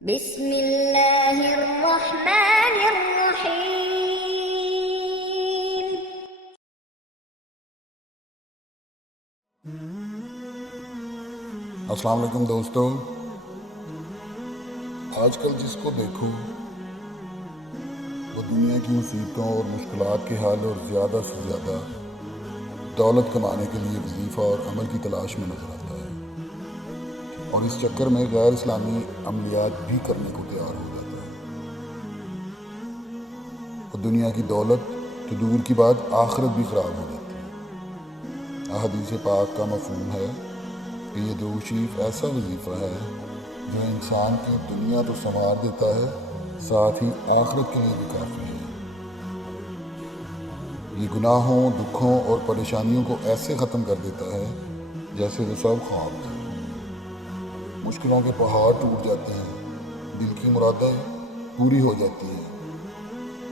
بسم اللہ الرحمن الرحیم۔ السلام علیکم دوستو، آج کل جس کو دیکھو وہ دنیا کی مصیبتوں اور مشکلات کے حل اور زیادہ سے زیادہ دولت کمانے کے لیے وظیفہ اور عمل کی تلاش میں نظر آتا ہے، اور اس چکر میں غیر اسلامی عملیات بھی کرنے کو تیار ہو جاتا ہے۔ اور دنیا کی دولت تو دور کی بات، آخرت بھی خراب ہو جاتی ہے۔ احادیث پاک کا مفہوم ہے کہ یہ درود شریف ایسا وظیفہ ہے جو انسان کی دنیا تو سنوار دیتا ہے، ساتھ ہی آخرت کے لیے بھی کافی ہے۔ یہ گناہوں، دکھوں اور پریشانیوں کو ایسے ختم کر دیتا ہے جیسے وہ سب خواب تھے۔ مشکلوں کے پہاڑ ٹوٹ جاتے ہیں، دل کی مرادیں پوری ہو جاتی ہیں،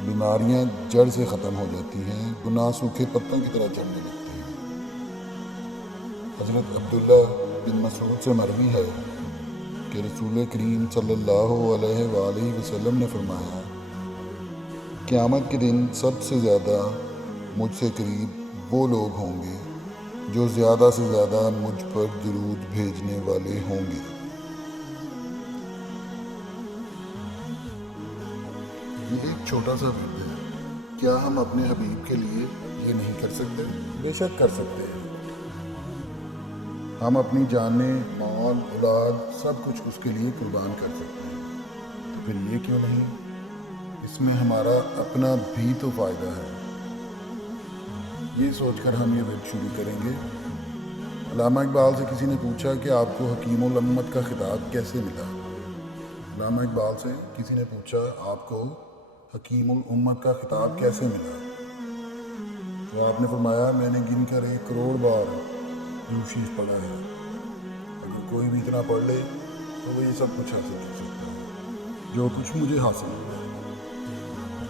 بیماریاں جڑ سے ختم ہو جاتی ہیں، گناہ سوکھے پتوں کی طرح جھڑنے لگتے ہیں۔ حضرت عبداللہ بن مسعود سے مروی ہے کہ رسول کریم صلی اللہ علیہ وآلہ وسلم نے فرمایا، قیامت کے دن سب سے زیادہ مجھ سے قریب وہ لوگ ہوں گے جو زیادہ سے زیادہ مجھ پر درود بھیجنے والے ہوں گے۔ یہ ایک چھوٹا سا ورد ہے، کیا ہم اپنے حبیب کے لیے یہ نہیں کر سکتے؟ بے شک کر سکتے ہیں۔ ہم اپنی جانیں، مال، اولاد سب کچھ اس کے لیے قربان کر سکتے ہیں، تو پھر یہ کیوں نہیں؟ اس میں ہمارا اپنا بھی تو فائدہ ہے۔ یہ سوچ کر ہم یہ ورد شروع کریں گے۔ علامہ اقبال سے کسی نے پوچھا کہ آپ کو حکیم الامت کا خطاب کیسے ملا؟ علامہ اقبال سے کسی نے پوچھا آپ کو حکیم الامت کا خطاب کیسے ملا؟ تو آپ نے فرمایا، میں نے گن کر 1 کروڑ بار درود شریف پڑھا ہے۔ اگر کوئی بھی اتنا پڑھ لے تو وہ یہ سب کچھ حاصل کر سکتا ہے جو کچھ مجھے حاصل ہوا۔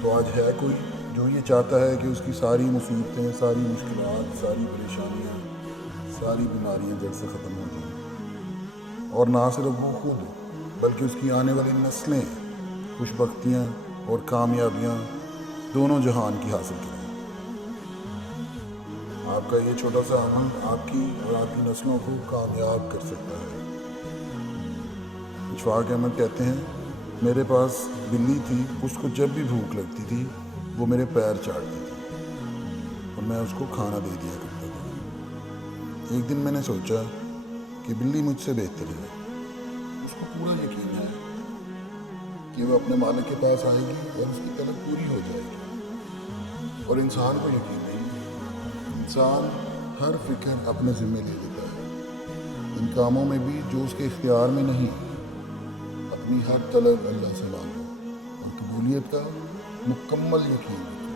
تو آج ہے کوئی جو یہ چاہتا ہے کہ اس کی ساری مصیبتیں، ساری مشکلات، ساری پریشانیاں، ساری بیماریاں جڑ سے ختم ہو جائیں، اور نہ صرف وہ خود بلکہ اس کی آنے والی نسلیں خوش بختیاں اور کامیابیاں دونوں جہان کی حاصل کریں؟ آپ کا یہ چھوٹا سا عمل آپ کی اور آپ کی نسلوں کو کامیاب کر سکتا ہے۔ اشفاق احمد کہتے ہیں، میرے پاس بلی تھی، اس کو جب بھی بھوک لگتی تھی وہ میرے پیر چاٹتی تھی اور میں اس کو کھانا دے دیا کرتا تھا۔ ایک دن میں نے سوچا کہ بلی مجھ سے بہتر ہے، اس کو پورا یقین ہے کہ وہ اپنے مالک کے پاس آئے گی اور اس کی طلب پوری ہو جائے گی، اور انسان کو یقین نہیں۔ انسان ہر فکر اپنے ذمہ لے لیتا ہے، ان کاموں میں بھی جو اس کے اختیار میں نہیں۔ اپنی ہر طلب اللہ سے مانگو اور قبولیت کا مکمل یقین رکھو۔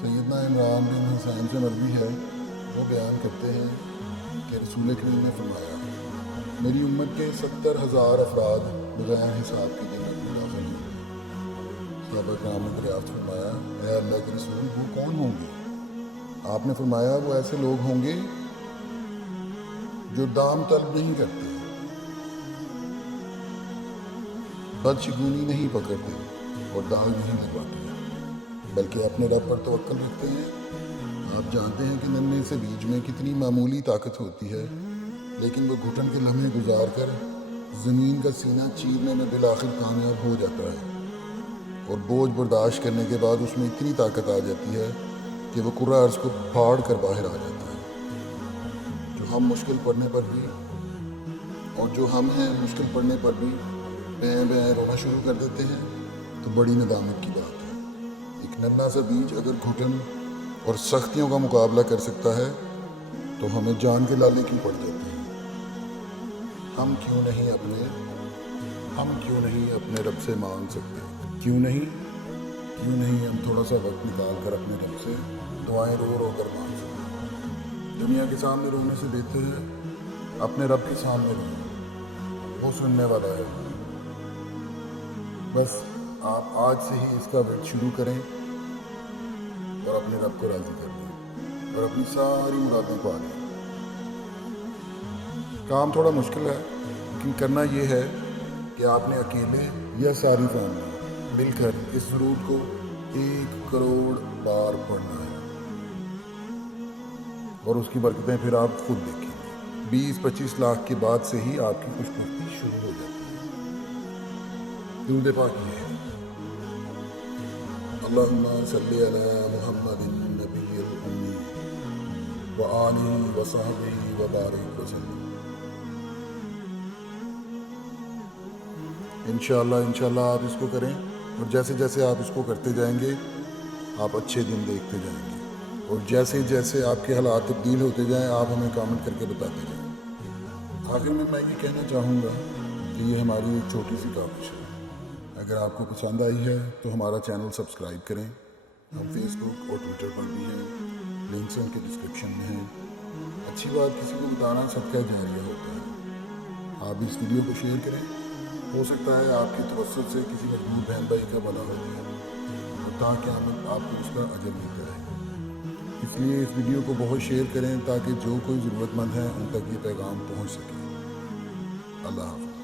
سیدنا عمران بن حسین سے مروی ہے، وہ بیان کرتے ہیں کہ رسول کریم نے فرمایا، میری امت کے 70,000 افراد بغیر حساب کے جنت میں داخل ہوں گے۔ صحابہ کرام نے دریافت فرمایا، اے اللہ کے رسول، وہ کون ہوں گے؟ آپ نے فرمایا، وہ ایسے لوگ ہوں گے جو دام طلب نہیں کرتے، بدشگونی نہیں پکڑتے اور داغ نہیں لگواتے، بلکہ اپنے رب پر توکل رکھتے ہیں۔ آپ جانتے ہیں کہ ننھے سے بیج میں کتنی معمولی طاقت ہوتی ہے، لیکن وہ گھٹن کے لمحے گزار کر زمین کا سینہ چیرنے میں بالآخر کامیاب ہو جاتا ہے، اور بوجھ برداشت کرنے کے بعد اس میں اتنی طاقت آ جاتی ہے کہ وہ کرۂ ارض کو پھاڑ کر باہر آ جاتا ہے۔ جو ہم مشکل پڑنے پر بھی مشکل پڑنے پر بھی بیں بیں رونا شروع کر دیتے ہیں تو بڑی ندامت کی بات ہے۔ ایک ننھا سا بیج اگر گھٹن اور سختیوں کا مقابلہ کر سکتا ہے تو ہمیں جان کے لالے کیوں پڑ جاتے ہیں؟ ہم کیوں نہیں اپنے رب سے مانگ سکتے؟ کیوں نہیں ہم تھوڑا سا وقت نکال کر اپنے رب سے دعائیں رو رو کر مانگ سکتے؟ دنیا کے سامنے رونے سے بہتر ہے اپنے رب کے سامنے رونا، وہ سننے والا ہے۔ بس آپ آج سے ہی اس کا ورد شروع کریں اور اپنے رب کو راضی کر لیں اور اپنی ساری مرادیں پا لیں۔ کام تھوڑا مشکل ہے، لیکن کرنا یہ ہے کہ آپ نے اکیلے یا ساری فیملی مل کر اس درود کو 1 کروڑ بار پڑھنا ہے، اور اس کی برکتیں پھر آپ خود دیکھیں گے۔ 20-25 لاکھ کے بعد سے ہی آپ کی خوش بختی شروع ہو جاتی ہے۔ درود پاک یہ ہے: اللہم صلی علی محمد النبی الامی وآلہ وصحبہ وبارک وسلم۔ انشاءاللہ آپ اس کو کریں، اور جیسے جیسے آپ اس کو کرتے جائیں گے آپ اچھے دن دیکھتے جائیں گے، اور جیسے جیسے آپ کے حالات تبدیل ہوتے جائیں آپ ہمیں کامنٹ کر کے بتاتے جائیں۔ آخر میں یہ کہنا چاہوں گا کہ یہ ہماری ایک چھوٹی سی کاوش ہے۔ اگر آپ کو پسند آئی ہے تو ہمارا چینل سبسکرائب کریں۔ ہم فیس بک اور ٹویٹر پر بھی ہیں، لنکس ان کے ڈسکرپشن میں ہیں۔ اچھی بات کسی کو بتانا صدقہ جاریہ ہوتا ہے۔ آپ اس ویڈیو کو شیئر کریں، ہو سکتا ہے آپ کی توسط سے کسی مجبور بہن بھائی کا بھلا ہو جائے، اور تاقیامت آپ کو اس کا اجر ملتا ہے۔ اس لیے اس ویڈیو کو بہت شیئر کریں تاکہ جو کوئی ضرورت مند ہے ان تک یہ پیغام پہنچ سکے۔ اللہ حافظ۔